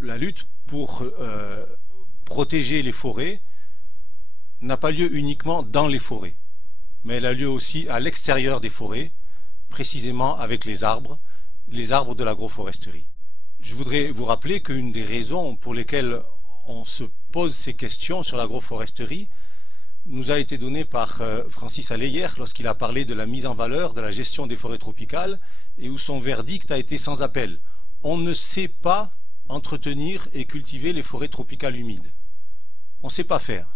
la lutte pour protéger les forêts n'a pas lieu uniquement dans les forêts, mais elle a lieu aussi à l'extérieur des forêts, précisément avec les arbres de l'agroforesterie. Je voudrais vous rappeler qu'une des raisons pour lesquelles on se pose ces questions sur l'agroforesterie nous a été donnée par Francis Allais hier lorsqu'il a parlé de la mise en valeur de la gestion des forêts tropicales et où son verdict a été sans appel. On ne sait pas entretenir et cultiver les forêts tropicales humides. On ne sait pas faire.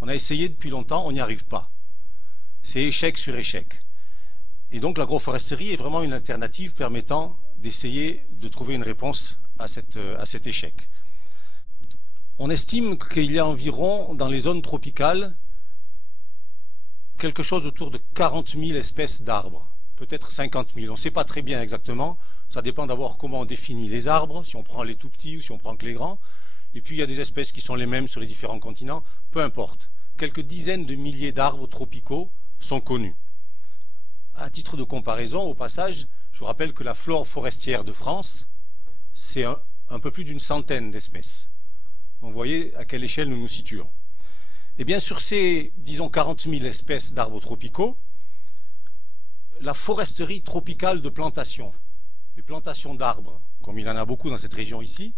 On a essayé depuis longtemps, on n'y arrive pas. C'est échec sur échec. Et donc l'agroforesterie est vraiment une alternative permettant d'essayer de trouver une réponse à cet échec. On estime qu'il y a environ, dans les zones tropicales, quelque chose autour de 40 000 espèces d'arbres, peut-être 50 000, on ne sait pas très bien exactement, ça dépend d'abord comment on définit les arbres, si on prend les tout petits ou si on prend que les grands, et puis il y a des espèces qui sont les mêmes sur les différents continents, peu importe. Quelques dizaines de milliers d'arbres tropicaux sont connus. À titre de comparaison, au passage, je vous rappelle que la flore forestière de France, c'est un peu plus d'une centaine d'espèces. Donc vous voyez à quelle échelle nous nous situons. Et bien sur ces, disons, 40 000 espèces d'arbres tropicaux, la foresterie tropicale de plantation, les plantations d'arbres, comme il en a beaucoup dans cette région ici,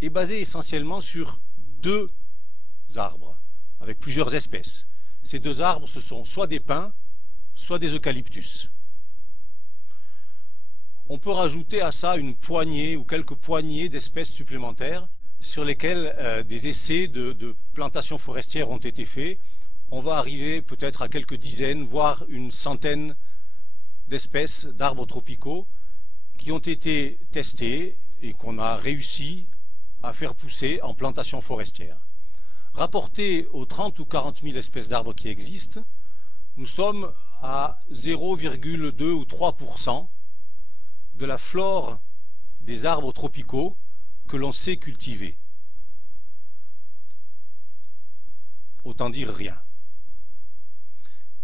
est basée essentiellement sur deux arbres, avec plusieurs espèces. Ces deux arbres, ce sont soit des pins, soit des eucalyptus. On peut rajouter à ça une poignée ou quelques poignées d'espèces supplémentaires sur lesquelles des essais de plantation forestière ont été faits. On va arriver peut-être à quelques dizaines, voire une centaine d'espèces d'arbres tropicaux qui ont été testés et qu'on a réussi à faire pousser en plantation forestière. Rapporté aux 30 ou 40 000 espèces d'arbres qui existent, nous sommes à 0,2 ou 3% de la flore des arbres tropicaux que l'on sait cultiver. Autant dire rien.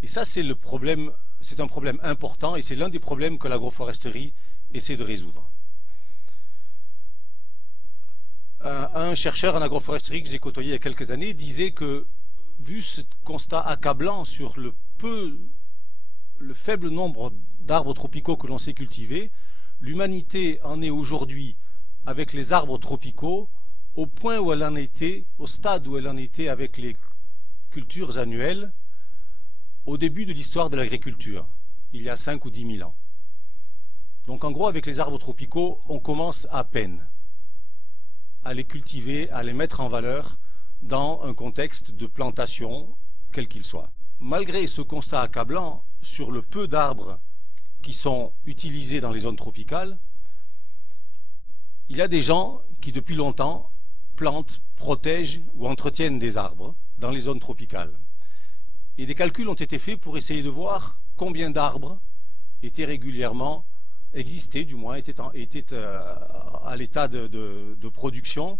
Et ça, c'est le problème, c'est un problème important et c'est l'un des problèmes que l'agroforesterie essaie de résoudre. Un chercheur en agroforesterie que j'ai côtoyé il y a quelques années disait que, vu ce constat accablant sur le faible nombre d'arbres tropicaux que l'on sait cultiver, l'humanité en est aujourd'hui, avec les arbres tropicaux, au point où elle en était, au stade où elle en était avec les cultures annuelles, au début de l'histoire de l'agriculture, il y a 5 ou 10 000 ans. Donc en gros, avec les arbres tropicaux, on commence à peine à les cultiver, à les mettre en valeur dans un contexte de plantation, quel qu'il soit. Malgré ce constat accablant sur le peu d'arbres qui sont utilisés dans les zones tropicales, il y a des gens qui depuis longtemps plantent, protègent ou entretiennent des arbres dans les zones tropicales. Et des calculs ont été faits pour essayer de voir combien d'arbres étaient régulièrement, existaient du moins, étaient à l'état de production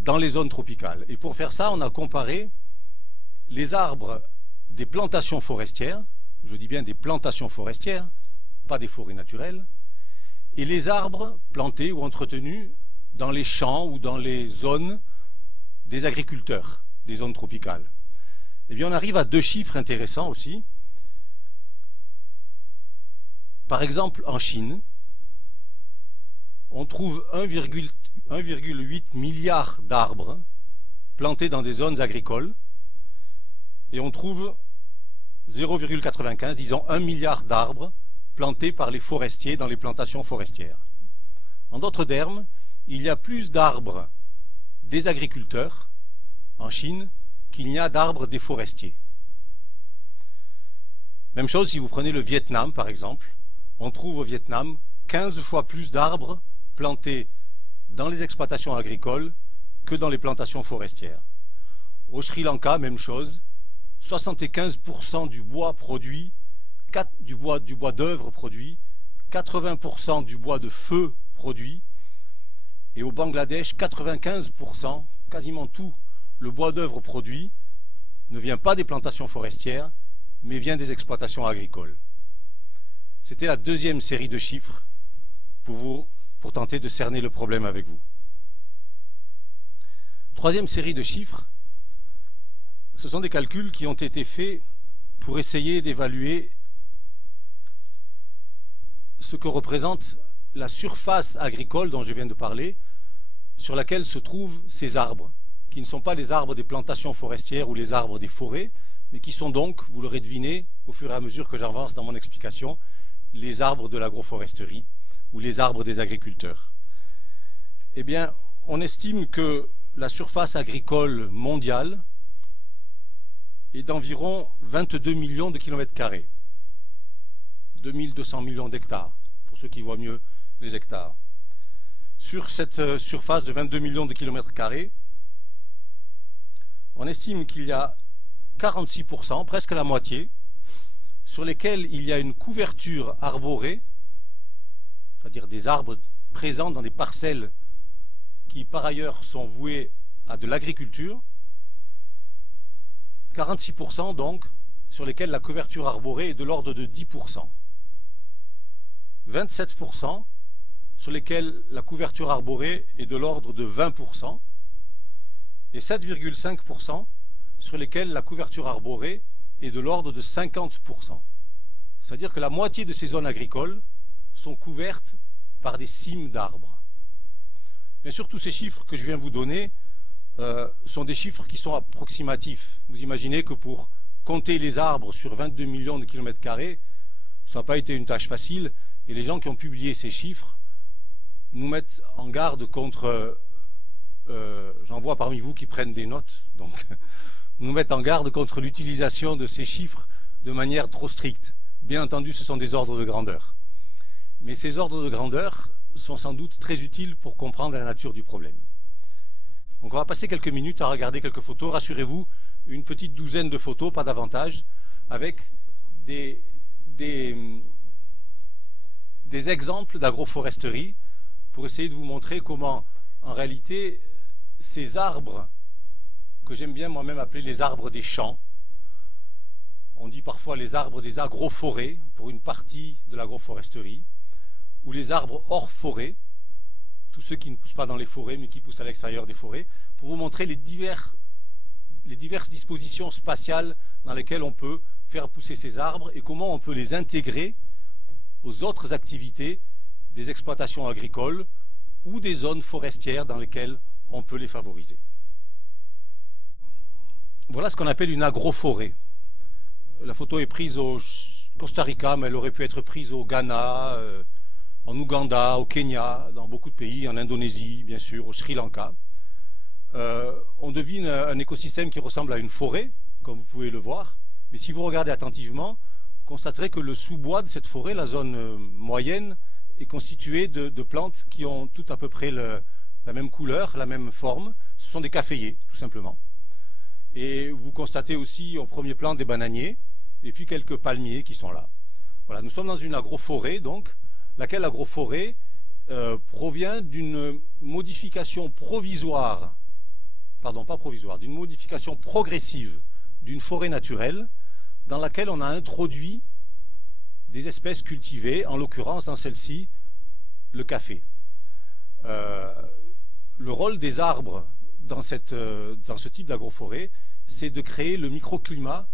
dans les zones tropicales. Et pour faire ça, on a comparé les arbres des plantations forestières, je dis bien des plantations forestières, pas des forêts naturelles, et les arbres plantés ou entretenus dans les champs ou dans les zones des agriculteurs, des zones tropicales. Eh bien, on arrive à deux chiffres intéressants aussi. Par exemple, en Chine, on trouve 1,8 milliard d'arbres plantés dans des zones agricoles et on trouve 0,95, disons 1 milliard d'arbres plantés par les forestiers dans les plantations forestières. En d'autres termes, il y a plus d'arbres des agriculteurs en Chine qu'il n'y a d'arbres des forestiers. Même chose si vous prenez le Vietnam par exemple, on trouve au Vietnam 15 fois plus d'arbres plantés dans les exploitations agricoles que dans les plantations forestières. Au Sri Lanka, même chose, 75% du bois produit, du bois d'œuvre produit, 80% du bois de feu produit, et au Bangladesh, 95%, quasiment tout le bois d'œuvre produit, ne vient pas des plantations forestières, mais vient des exploitations agricoles. C'était la deuxième série de chiffres pour tenter de cerner le problème avec vous. Troisième série de chiffres, ce sont des calculs qui ont été faits pour essayer d'évaluer ce que représente la surface agricole dont je viens de parler, sur laquelle se trouvent ces arbres, qui ne sont pas les arbres des plantations forestières ou les arbres des forêts, mais qui sont donc, vous l'aurez deviné, au fur et à mesure que j'avance dans mon explication, les arbres de l'agroforesterie ou les arbres des agriculteurs. Eh bien, on estime que la surface agricole mondiale est d'environ 22 millions de kilomètres carrés, 2200 millions d'hectares, pour ceux qui voient mieux les hectares. Sur cette surface de 22 millions de kilomètres carrés, on estime qu'il y a 46%, presque la moitié, sur lesquels il y a une couverture arborée, c'est-à-dire des arbres présents dans des parcelles qui par ailleurs sont vouées à de l'agriculture, 46% donc, sur lesquels la couverture arborée est de l'ordre de 10%. 27% sur lesquels la couverture arborée est de l'ordre de 20%, et 7,5% sur lesquels la couverture arborée est de l'ordre de 50%. C'est-à-dire que la moitié de ces zones agricoles sont couvertes par des cimes d'arbres. Bien sûr, tous ces chiffres que je viens vous donner sont des chiffres qui sont approximatifs. Vous imaginez que pour compter les arbres sur 22 millions de kilomètres carrés, ça n'a pas été une tâche facile, et les gens qui ont publié ces chiffres nous mettent en garde contre, j'en vois parmi vous qui prennent des notes, donc nous mettent en garde contre l'utilisation de ces chiffres de manière trop stricte. Bien entendu, ce sont des ordres de grandeur. Mais ces ordres de grandeur sont sans doute très utiles pour comprendre la nature du problème. Donc on va passer quelques minutes à regarder quelques photos. Rassurez-vous, une petite douzaine de photos, pas davantage, avec des exemples d'agroforesterie pour essayer de vous montrer comment, en réalité, ces arbres, que j'aime bien moi-même appeler les arbres des champs, on dit parfois les arbres des agroforêts pour une partie de l'agroforesterie, ou les arbres hors forêt, tous ceux qui ne poussent pas dans les forêts mais qui poussent à l'extérieur des forêts, pour vous montrer les diverses dispositions spatiales dans lesquelles on peut faire pousser ces arbres et comment on peut les intégrer aux autres activités des exploitations agricoles ou des zones forestières dans lesquelles on peut les favoriser. Voilà ce qu'on appelle une agroforêt. La photo est prise au Costa Rica, mais elle aurait pu être prise au Ghana, en Ouganda, au Kenya, dans beaucoup de pays, en Indonésie, bien sûr, au Sri Lanka. On devine un écosystème qui ressemble à une forêt, comme vous pouvez le voir, mais si vous regardez attentivement, vous constaterez que le sous-bois de cette forêt, la zone moyenne, est constitué de plantes qui ont toutes à peu près la même couleur, la même forme. Ce sont des caféiers, tout simplement. Et vous constatez aussi au premier plan des bananiers, et puis quelques palmiers qui sont là. Voilà, nous sommes dans une agroforêt, donc, laquelle agroforêt provient d'une modification provisoire, pardon, pas provisoire, d'une modification progressive d'une forêt naturelle dans laquelle on a introduit des espèces cultivées, en l'occurrence dans celle-ci, le café. Le rôle des arbres dans ce type d'agroforêt, c'est de créer le microclimat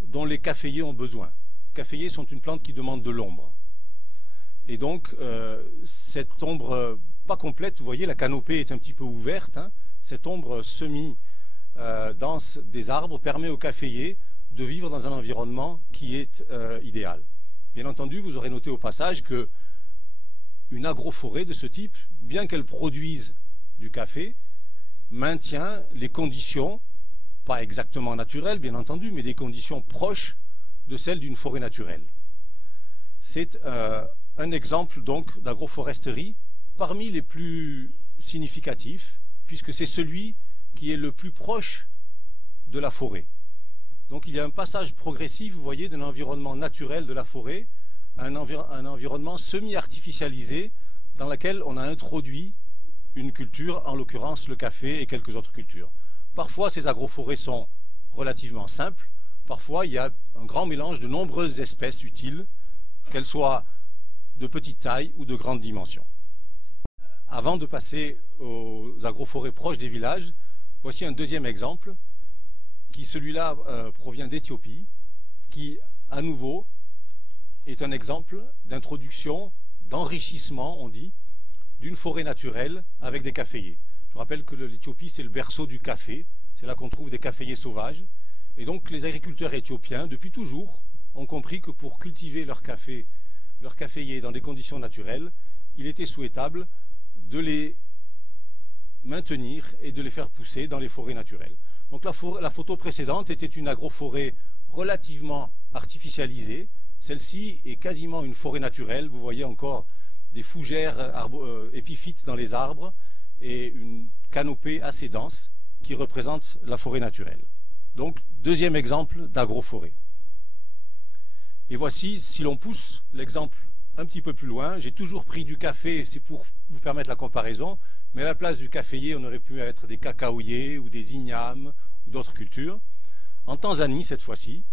dont les caféiers ont besoin. Les caféiers sont une plante qui demande de l'ombre. Et donc, cette ombre pas complète, vous voyez, la canopée est un petit peu ouverte, hein, cette ombre semi-dense des arbres permet aux caféiers de vivre dans un environnement qui est idéal. Bien entendu, vous aurez noté au passage que une agroforêt de ce type, bien qu'elle produise du café, maintient les conditions, pas exactement naturelles bien entendu, mais des conditions proches de celles d'une forêt naturelle. C'est un exemple donc d'agroforesterie parmi les plus significatifs, puisque c'est celui qui est le plus proche de la forêt. Donc il y a un passage progressif, vous voyez, d'un environnement naturel de la forêt à un environnement semi-artificialisé dans lequel on a introduit une culture, en l'occurrence le café et quelques autres cultures. Parfois ces agroforêts sont relativement simples, parfois il y a un grand mélange de nombreuses espèces utiles, qu'elles soient de petite taille ou de grande dimension. Avant de passer aux agroforêts proches des villages, Voici un deuxième exemple, qui celui-là provient d'Éthiopie, qui à nouveau est un exemple d'introduction, d'enrichissement, on dit, d'une forêt naturelle avec des caféiers. Je rappelle que l'Éthiopie, c'est le berceau du café, c'est là qu'on trouve des caféiers sauvages. Et donc les agriculteurs éthiopiens, depuis toujours, ont compris que pour cultiver leur caféier dans des conditions naturelles, il était souhaitable de les maintenir et de les faire pousser dans les forêts naturelles. Donc la photo précédente était une agroforêt relativement artificialisée. Celle-ci est quasiment une forêt naturelle. Vous voyez encore des fougères épiphytes dans les arbres et une canopée assez dense qui représente la forêt naturelle. Donc, deuxième exemple d'agroforêt. Et voici, si l'on pousse l'exemple un petit peu plus loin, j'ai toujours pris du café, c'est pour vous permettre la comparaison, mais à la place du caféier, on aurait pu mettre des cacaoyers ou des ignames ou d'autres cultures. En Tanzanie, cette fois-ci,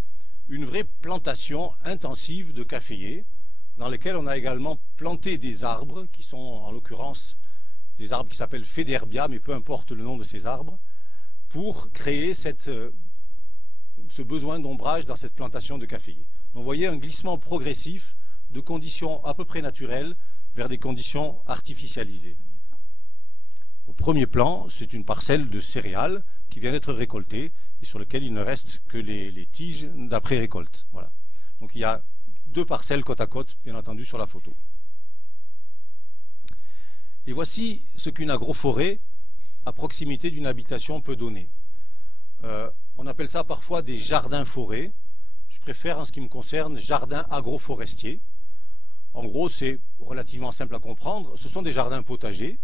une vraie plantation intensive de caféiers, dans lesquels on a également planté des arbres, qui sont en l'occurrence des arbres qui s'appellent Federbia, mais peu importe le nom de ces arbres, pour créer ce besoin d'ombrage dans cette plantation de caféiers. Donc, vous voyez un glissement progressif de conditions à peu près naturelles vers des conditions artificialisées. Au premier plan, c'est une parcelle de céréales qui vient d'être récoltée et sur laquelle il ne reste que les tiges d'après-récolte. Voilà. Donc il y a deux parcelles côte à côte, bien entendu, sur la photo. Et voici ce qu'une agroforêt à proximité d'une habitation peut donner. On appelle ça parfois des jardins-forêts. Je préfère, en ce qui me concerne, jardins agroforestiers. En gros, c'est relativement simple à comprendre. Ce sont des jardins potagers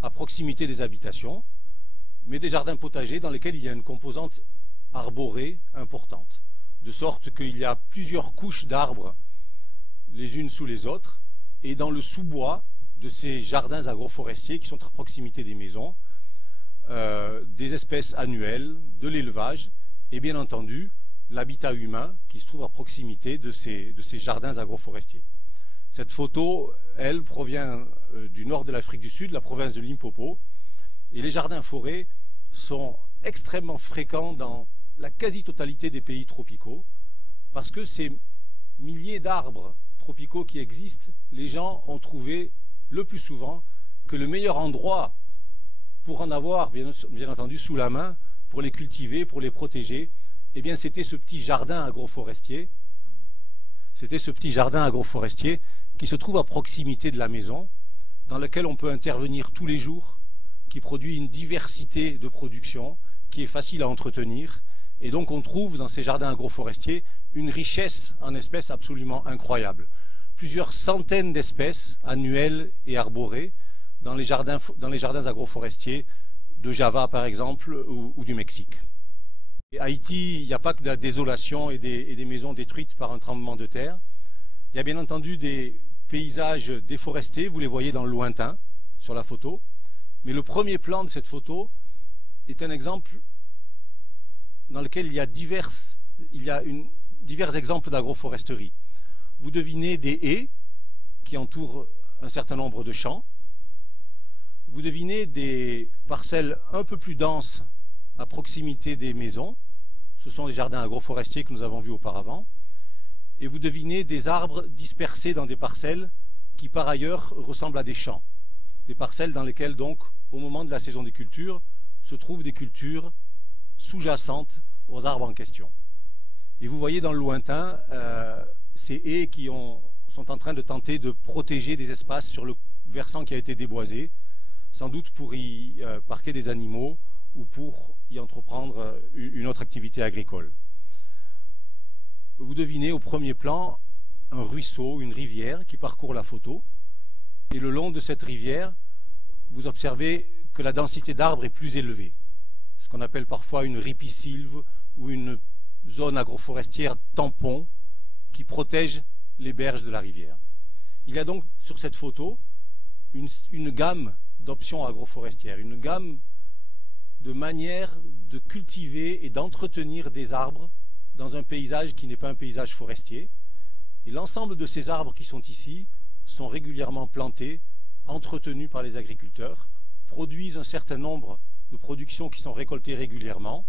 à proximité des habitations, mais des jardins potagers dans lesquels il y a une composante arborée importante, de sorte qu'il y a plusieurs couches d'arbres les unes sous les autres, et dans le sous-bois de ces jardins agroforestiers qui sont à proximité des maisons, des espèces annuelles, de l'élevage, et bien entendu l'habitat humain qui se trouve à proximité de ces jardins agroforestiers. Cette photo, elle, provient du nord de l'Afrique du Sud, la province de Limpopo, et les jardins-forêts sont extrêmement fréquents dans la quasi-totalité des pays tropicaux, parce que ces milliers d'arbres tropicaux qui existent, les gens ont trouvé le plus souvent que le meilleur endroit pour en avoir, bien entendu, sous la main, pour les cultiver, pour les protéger, eh bien, c'était ce petit jardin agroforestier. C'était ce petit jardin agroforestier qui se trouve à proximité de la maison, dans lequel on peut intervenir tous les jours, qui produit une diversité de production, qui est facile à entretenir. Et donc on trouve dans ces jardins agroforestiers une richesse en espèces absolument incroyable. Plusieurs centaines d'espèces annuelles et arborées dans les jardins agroforestiers de Java par exemple ou du Mexique. Et Haïti, il n'y a pas que de la désolation et des maisons détruites par un tremblement de terre. Il y a bien entendu des paysages déforestés, vous les voyez dans le lointain sur la photo. Mais le premier plan de cette photo est un exemple dans lequel il y a divers exemples d'agroforesterie. Vous devinez des haies qui entourent un certain nombre de champs. Vous devinez des parcelles un peu plus denses à proximité des maisons. Ce sont les jardins agroforestiers que nous avons vus auparavant. Et vous devinez des arbres dispersés dans des parcelles qui par ailleurs ressemblent à des champs. Des parcelles dans lesquelles donc, au moment de la saison des cultures, se trouvent des cultures sous-jacentes aux arbres en question. Et vous voyez dans le lointain ces haies qui sont en train de tenter de protéger des espaces sur le versant qui a été déboisé, sans doute pour y parquer des animaux ou pour y entreprendre une autre activité agricole. Vous devinez au premier plan un ruisseau, une rivière qui parcourt la photo, et le long de cette rivière, vous observez que la densité d'arbres est plus élevée, ce qu'on appelle parfois une ripisylve ou une zone agroforestière tampon qui protège les berges de la rivière. Il y a donc sur cette photo une gamme d'options agroforestières, une gamme de manières de cultiver et d'entretenir des arbres dans un paysage qui n'est pas un paysage forestier. Et l'ensemble de ces arbres qui sont ici sont régulièrement plantés, entretenus par les agriculteurs, produisent un certain nombre de production qui sont récoltés régulièrement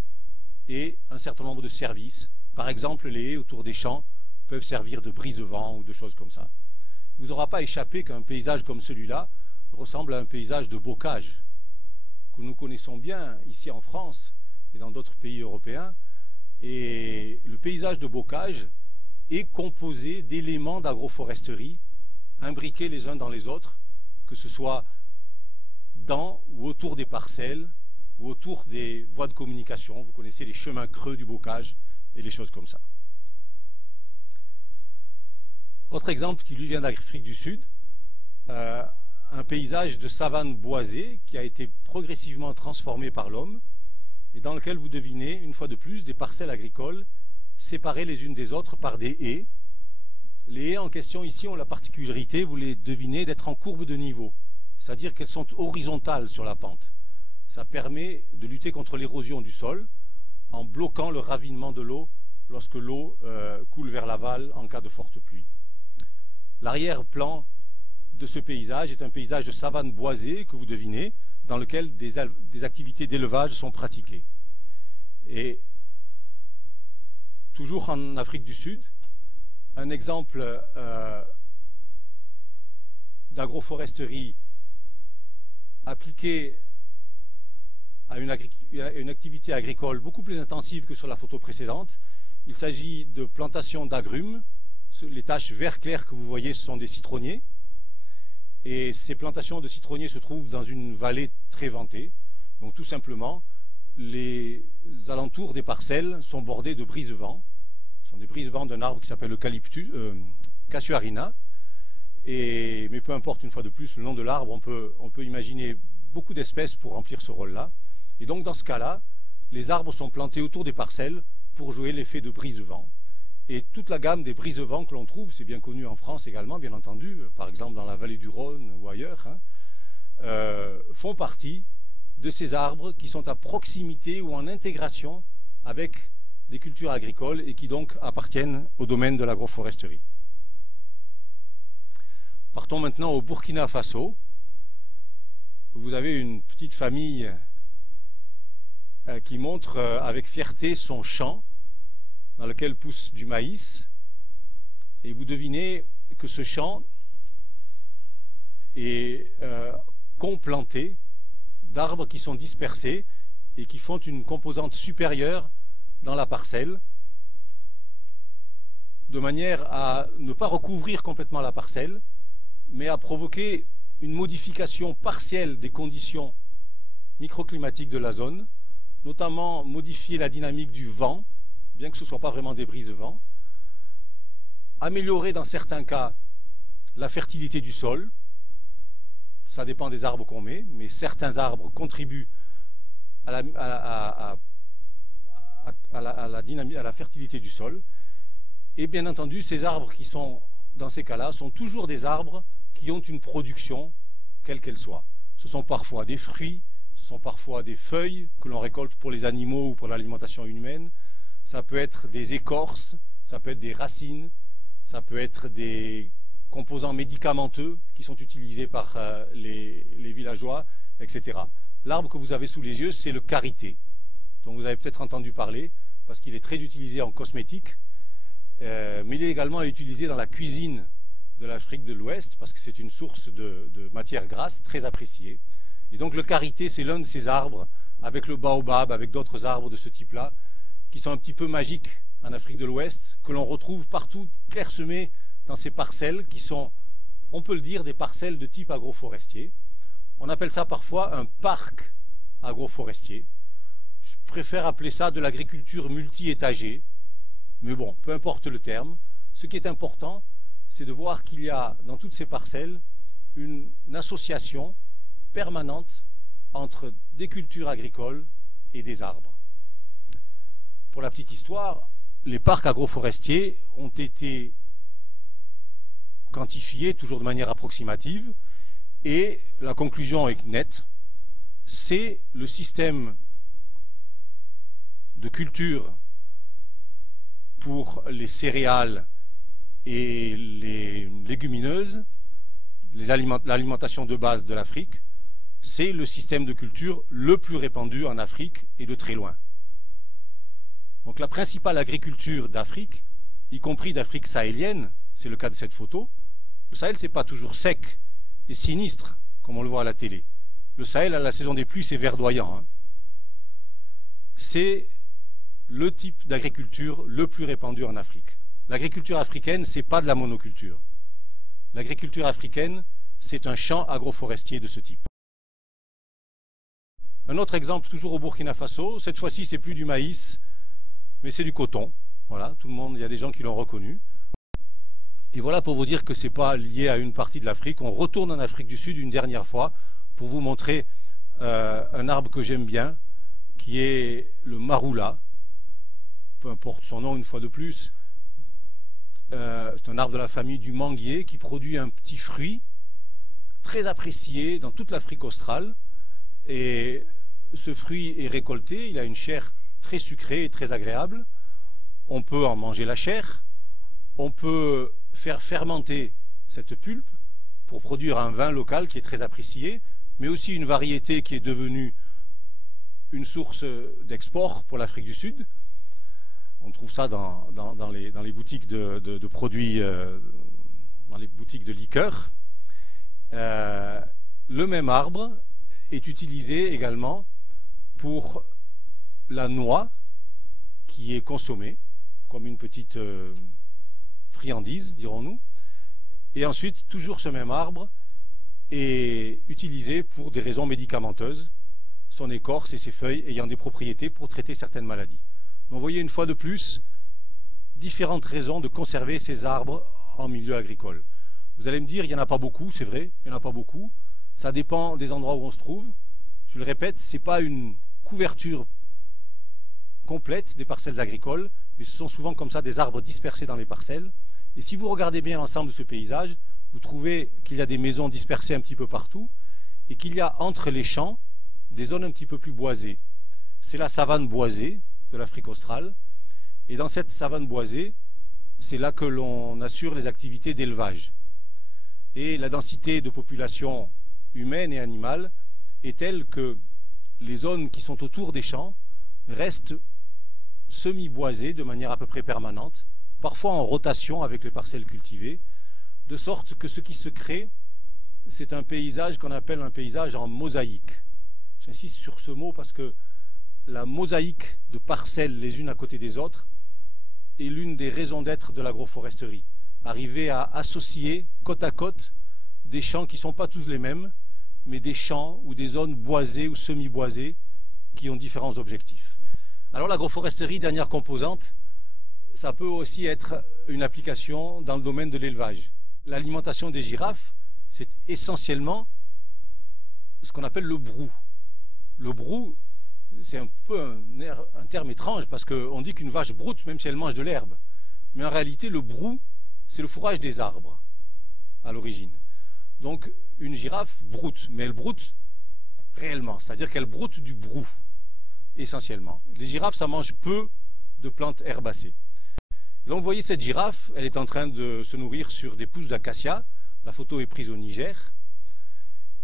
et un certain nombre de services. Par exemple, les haies autour des champs peuvent servir de brise-vent ou de choses comme ça. Il ne vous aura pas échappé qu'un paysage comme celui-là ressemble à un paysage de bocage que nous connaissons bien ici en France et dans d'autres pays européens. Et le paysage de bocage est composé d'éléments d'agroforesterie imbriqués les uns dans les autres, que ce soit dans ou autour des parcelles ou autour des voies de communication. Vous connaissez les chemins creux du bocage et les choses comme ça. Autre exemple qui lui vient d'Afrique du Sud, un paysage de savane boisée qui a été progressivement transformé par l'homme et dans lequel vous devinez, une fois de plus, des parcelles agricoles séparées les unes des autres par des haies. Les haies en question ici ont la particularité, vous les devinez, d'être en courbe de niveau, c'est-à-dire qu'elles sont horizontales sur la pente. Ça permet de lutter contre l'érosion du sol en bloquant le ravinement de l'eau lorsque l'eau coule vers l'aval en cas de forte pluie. L'arrière-plan de ce paysage est un paysage de savane boisée, que vous devinez, dans lequel des activités d'élevage sont pratiquées. Et toujours en Afrique du Sud, un exemple d'agroforesterie appliquée à une activité agricole beaucoup plus intensive que sur la photo précédente. Il s'agit de plantations d'agrumes. Les taches vert clair que vous voyez, ce sont des citronniers. Et ces plantations de citronniers se trouvent dans une vallée très ventée. Donc tout simplement, les alentours des parcelles sont bordés de brise-vent. Ce sont des brise-vent d'un arbre qui s'appelle l'eucalyptus, Casuarina. Mais peu importe, une fois de plus, le nom de l'arbre, on peut imaginer beaucoup d'espèces pour remplir ce rôle-là. Et donc dans ce cas-là, les arbres sont plantés autour des parcelles pour jouer l'effet de brise-vent. Et toute la gamme des brise-vent que l'on trouve, c'est bien connu en France également, bien entendu, par exemple dans la vallée du Rhône ou ailleurs, font partie de ces arbres qui sont à proximité ou en intégration avec des cultures agricoles et qui donc appartiennent au domaine de l'agroforesterie. Partons maintenant au Burkina Faso. Vous avez une petite famille qui montre avec fierté son champ dans lequel pousse du maïs. Et vous devinez que ce champ est complanté d'arbres qui sont dispersés et qui font une composante supérieure dans la parcelle, de manière à ne pas recouvrir complètement la parcelle, mais à provoquer une modification partielle des conditions microclimatiques de la zone, notamment modifier la dynamique du vent, bien que ce ne soit pas vraiment des brises-vent, améliorer dans certains cas la fertilité du sol. Ça dépend des arbres qu'on met, mais certains arbres contribuent à la fertilité du sol. Et bien entendu, ces arbres qui sont dans ces cas-là sont toujours des arbres qui ont une production, quelle qu'elle soit. Ce sont parfois des fruits, ce sont parfois des feuilles que l'on récolte pour les animaux ou pour l'alimentation humaine. Ça peut être des écorces, ça peut être des racines, ça peut être des composants médicamenteux qui sont utilisés par les villageois, etc. L'arbre que vous avez sous les yeux, c'est le karité, dont vous avez peut-être entendu parler, parce qu'il est très utilisé en cosmétique, mais il est également utilisé dans la cuisine de l'Afrique de l'Ouest, parce que c'est une source de matière grasse très appréciée. Et donc le karité, c'est l'un de ces arbres, avec le baobab, avec d'autres arbres de ce type-là, qui sont un petit peu magiques en Afrique de l'Ouest, que l'on retrouve partout clairsemés dans ces parcelles qui sont, on peut le dire, des parcelles de type agroforestier. On appelle ça parfois un parc agroforestier. Je préfère appeler ça de l'agriculture multi-étagée, mais bon, peu importe le terme. Ce qui est important, c'est de voir qu'il y a dans toutes ces parcelles une association permanente entre des cultures agricoles et des arbres. Pour la petite histoire, les parcs agroforestiers ont été quantifiés toujours de manière approximative et la conclusion est nette, c'est le système de culture pour les céréales et les légumineuses, l'alimentation de base de l'Afrique, c'est le système de culture le plus répandu en Afrique et de très loin. Donc la principale agriculture d'Afrique, y compris d'Afrique sahélienne, c'est le cas de cette photo. Le Sahel, c'est pas toujours sec et sinistre, comme on le voit à la télé. Le Sahel, à la saison des pluies, c'est verdoyant, hein. C'est le type d'agriculture le plus répandu en Afrique. L'agriculture africaine, c'est pas de la monoculture. L'agriculture africaine, c'est un champ agroforestier de ce type. Un autre exemple, toujours au Burkina Faso, cette fois-ci, c'est plus du maïs, mais c'est du coton. Voilà, tout le monde, il y a des gens qui l'ont reconnu. Et voilà pour vous dire que ce n'est pas lié à une partie de l'Afrique. On retourne en Afrique du Sud une dernière fois pour vous montrer un arbre que j'aime bien, qui est le maroula. Peu importe son nom une fois de plus. C'est un arbre de la famille du manguier qui produit un petit fruit très apprécié dans toute l'Afrique australe. Et ce fruit est récolté, il a une chair très sucrée et très agréable. On peut en manger la chair, on peut faire fermenter cette pulpe pour produire un vin local qui est très apprécié, mais aussi une variété qui est devenue une source d'export pour l'Afrique du Sud. On trouve ça dans les boutiques de produits, dans les boutiques de liqueurs. Le même arbre est utilisé également pour la noix qui est consommée comme une petite friandise, dirons-nous. Et ensuite, toujours ce même arbre est utilisé pour des raisons médicamenteuses, son écorce et ses feuilles ayant des propriétés pour traiter certaines maladies. Donc, vous voyez une fois de plus différentes raisons de conserver ces arbres en milieu agricole. Vous allez me dire, il n'y en a pas beaucoup, c'est vrai, il n'y en a pas beaucoup. Ça dépend des endroits où on se trouve. Je le répète, ce n'est pas une couverture complète des parcelles agricoles, mais ce sont souvent comme ça des arbres dispersés dans les parcelles. Et si vous regardez bien l'ensemble de ce paysage, vous trouvez qu'il y a des maisons dispersées un petit peu partout et qu'il y a entre les champs des zones un petit peu plus boisées. C'est la savane boisée de l'Afrique australe. Et dans cette savane boisée, c'est là que l'on assure les activités d'élevage. Et la densité de population humaine et animale est telle que les zones qui sont autour des champs restent semi-boisées de manière à peu près permanente, parfois en rotation avec les parcelles cultivées, de sorte que ce qui se crée, c'est un paysage qu'on appelle un paysage en mosaïque. J'insiste sur ce mot parce que la mosaïque de parcelles les unes à côté des autres est l'une des raisons d'être de l'agroforesterie. Arriver à associer côte à côte des champs qui ne sont pas tous les mêmes, mais des champs ou des zones boisées ou semi-boisées qui ont différents objectifs. Alors l'agroforesterie, dernière composante, ça peut aussi être une application dans le domaine de l'élevage. L'alimentation des girafes, c'est essentiellement ce qu'on appelle le brou. Le brou, c'est un peu un terme étrange parce qu'on dit qu'une vache broute même si elle mange de l'herbe. Mais en réalité, le brou, c'est le fourrage des arbres à l'origine. Donc une girafe broute, mais elle broute réellement, c'est-à-dire qu'elle broute du brou, essentiellement. Les girafes, ça mange peu de plantes herbacées. Donc vous voyez cette girafe, elle est en train de se nourrir sur des pousses d'acacia. La photo est prise au Niger.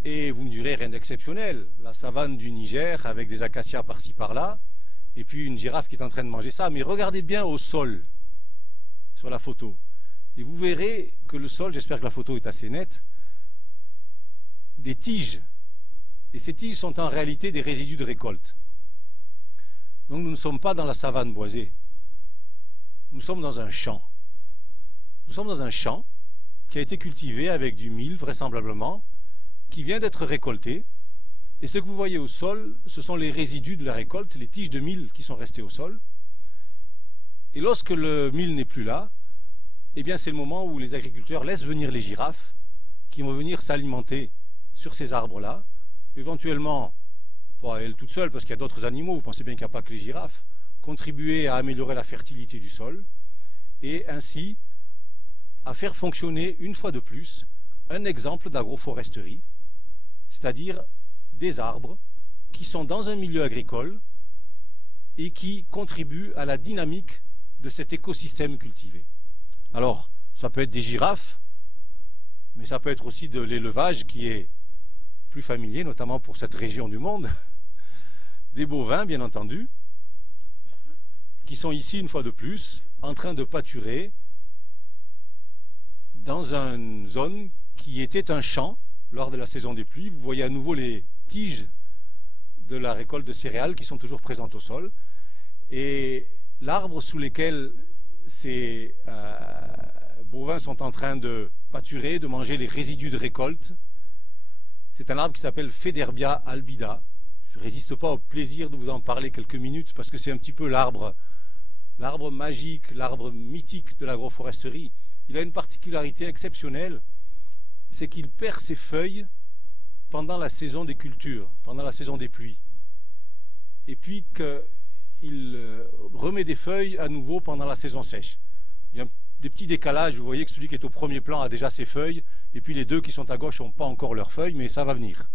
Et vous me direz, rien d'exceptionnel, la savane du Niger avec des acacias par-ci par-là, et puis une girafe qui est en train de manger ça. Mais regardez bien au sol, sur la photo. Et vous verrez que le sol, j'espère que la photo est assez nette, des tiges. Et ces tiges sont en réalité des résidus de récolte. Donc nous ne sommes pas dans la savane boisée. Nous sommes dans un champ. Nous sommes dans un champ qui a été cultivé avec du mil, vraisemblablement, qui vient d'être récolté. Et ce que vous voyez au sol, ce sont les résidus de la récolte, les tiges de mil qui sont restées au sol. Et lorsque le mil n'est plus là, eh bien c'est le moment où les agriculteurs laissent venir les girafes qui vont venir s'alimenter sur ces arbres-là, éventuellement, pas elles toutes seules, parce qu'il y a d'autres animaux, vous pensez bien qu'il n'y a pas que les girafes, contribuer à améliorer la fertilité du sol, et ainsi à faire fonctionner une fois de plus un exemple d'agroforesterie, c'est-à-dire des arbres qui sont dans un milieu agricole et qui contribuent à la dynamique de cet écosystème cultivé. Alors, ça peut être des girafes, mais ça peut être aussi de l'élevage qui est plus familier, notamment pour cette région du monde, des bovins, bien entendu, qui sont ici, une fois de plus, en train de pâturer dans une zone qui était un champ lors de la saison des pluies. Vous voyez à nouveau les tiges de la récolte de céréales qui sont toujours présentes au sol. Et l'arbre sous lequel ces bovins sont en train de pâturer, de manger les résidus de récolte, c'est un arbre qui s'appelle Federbia albida. Je ne résiste pas au plaisir de vous en parler quelques minutes parce que c'est un petit peu l'arbre magique, l'arbre mythique de l'agroforesterie. Il a une particularité exceptionnelle, c'est qu'il perd ses feuilles pendant la saison des cultures, pendant la saison des pluies. Et puis qu'il remet des feuilles à nouveau pendant la saison sèche. Il y a des petits décalages, vous voyez que celui qui est au premier plan a déjà ses feuilles, et puis les deux qui sont à gauche n'ont pas encore leurs feuilles, mais ça va venir.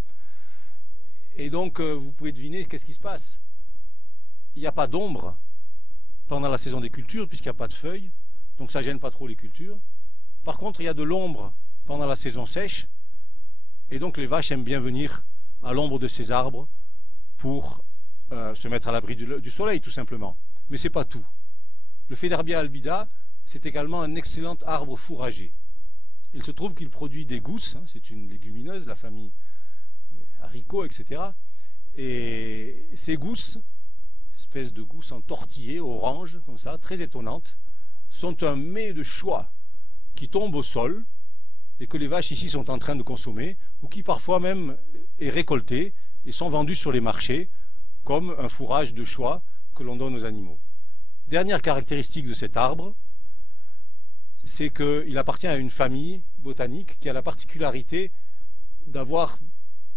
Et donc vous pouvez deviner qu'est-ce qui se passe. Il n'y a pas d'ombre pendant la saison des cultures, puisqu'il n'y a pas de feuilles, donc ça ne gêne pas trop les cultures. Par contre, il y a de l'ombre pendant la saison sèche, et donc les vaches aiment bien venir à l'ombre de ces arbres pour se mettre à l'abri du soleil, tout simplement. Mais ce n'est pas tout. Le Federbia albida, c'est également un excellent arbre fourrager. Il se trouve qu'il produit des gousses, hein, c'est une légumineuse, la famille haricots, etc. Et ces gousses, espèces de gousses entortillées, orange, comme ça, très étonnantes, sont un mets de choix qui tombe au sol et que les vaches ici sont en train de consommer, ou qui parfois même est récolté et sont vendus sur les marchés comme un fourrage de choix que l'on donne aux animaux. Dernière caractéristique de cet arbre, c'est qu'il appartient à une famille botanique qui a la particularité d'avoir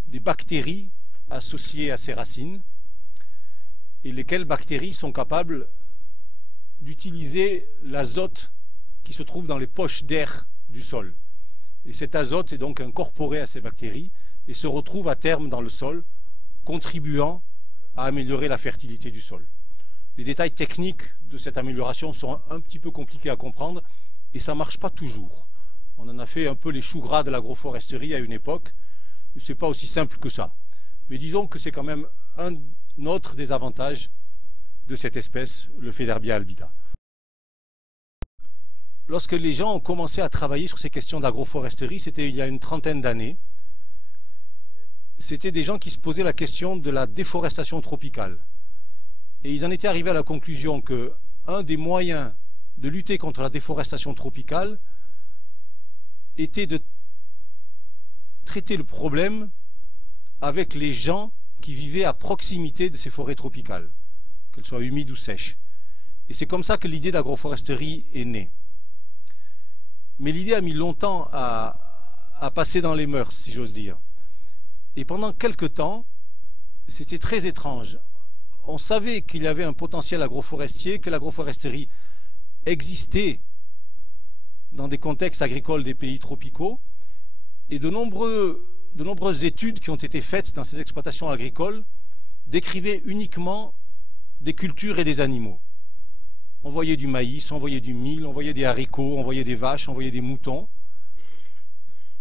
des bactéries associées à ses racines, et lesquelles bactéries sont capables d'utiliser l'azote qui se trouve dans les poches d'air du sol. Et cet azote est donc incorporé à ces bactéries et se retrouve à terme dans le sol, contribuant à améliorer la fertilité du sol. Les détails techniques de cette amélioration sont un petit peu compliqués à comprendre et ça ne marche pas toujours. On en a fait un peu les choux gras de l'agroforesterie à une époque. Ce n'est pas aussi simple que ça. Mais disons que c'est quand même un autre des avantages de cette espèce, le Federbia albida. Lorsque les gens ont commencé à travailler sur ces questions d'agroforesterie, c'était il y a une trentaine d'années, c'était des gens qui se posaient la question de la déforestation tropicale. Et ils en étaient arrivés à la conclusion que un des moyens de lutter contre la déforestation tropicale était de traiter le problème avec les gens qui vivaient à proximité de ces forêts tropicales, qu'elles soient humides ou sèches. Et c'est comme ça que l'idée d'agroforesterie est née. Mais l'idée a mis longtemps à passer dans les mœurs, si j'ose dire. Et pendant quelque temps, c'était très étrange. On savait qu'il y avait un potentiel agroforestier, que l'agroforesterie existait dans des contextes agricoles des pays tropicaux, et de nombreuses études qui ont été faites dans ces exploitations agricoles décrivaient uniquement des cultures et des animaux. On voyait du maïs, on voyait du mil, on voyait des haricots, on voyait des vaches, on voyait des moutons.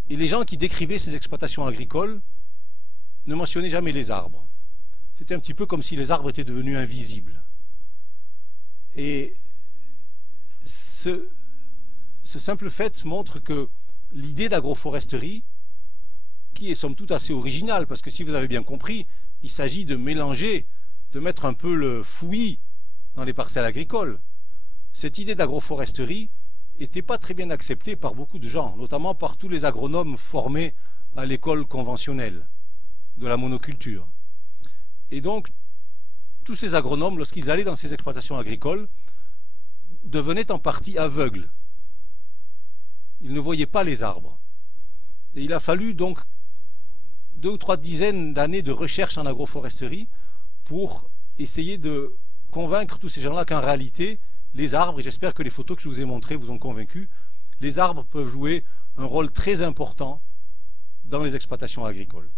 Et les gens qui décrivaient ces exploitations agricoles ne mentionnaient jamais les arbres. C'était un petit peu comme si les arbres étaient devenus invisibles. Et ce simple fait montre que l'idée d'agroforesterie, qui est somme toute assez originale, parce que si vous avez bien compris, il s'agit de mélanger, de mettre un peu le fouillis dans les parcelles agricoles. Cette idée d'agroforesterie n'était pas très bien acceptée par beaucoup de gens, notamment par tous les agronomes formés à l'école conventionnelle de la monoculture. Et donc, tous ces agronomes, lorsqu'ils allaient dans ces exploitations agricoles, devenaient en partie aveugles. Ils ne voyaient pas les arbres. Et il a fallu donc 2 ou 3 dizaines d'années de recherche en agroforesterie pour essayer de convaincre tous ces gens-là qu'en réalité, les arbres, et j'espère que les photos que je vous ai montrées vous ont convaincu, les arbres peuvent jouer un rôle très important dans les exploitations agricoles.